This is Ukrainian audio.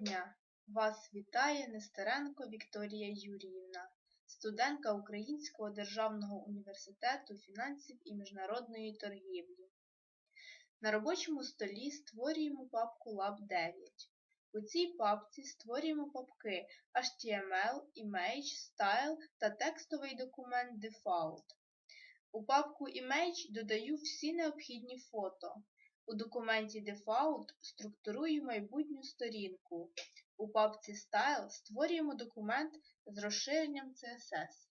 дня! Вас вітає Нестеренко Вікторія Юріївна, студентка Українського державного університету фінансів і міжнародної торгівлі. На робочому столі створюємо папку lab 9. У цій папці створюємо папки HTML, Image, Style та текстовий документ Default. У папку Image додаю всі необхідні фото. У документі Default структурую майбутню сторінку. У папці Style створюємо документ з розширенням CSS.